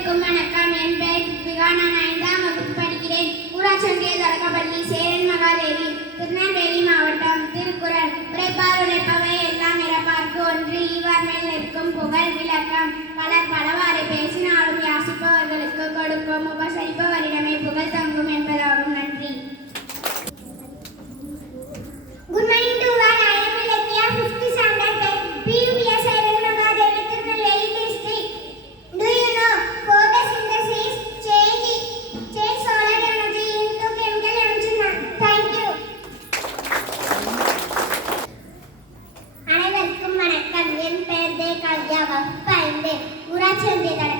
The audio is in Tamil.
அனைவருக்கும் வணக்கம். என் பெயர் கிருத்திகா நான் ஐந்தாம் வகுப்பு படிக்கிறேன். ஊராட்சி ஒன்றிய தொடக்கப்பள்ளி சேரன் மகாதேவி திருநெல்வேலி மாவட்டம் திருக்குறள். உரைப்பார் உரைப்பவை எல்லாம் இறப்பார்க்கு ஒன்று ஈவார் மேல் நிற்கும் புகழ் விளக்கம். பலர் பலவாறு ஐந்து ஊராட்சி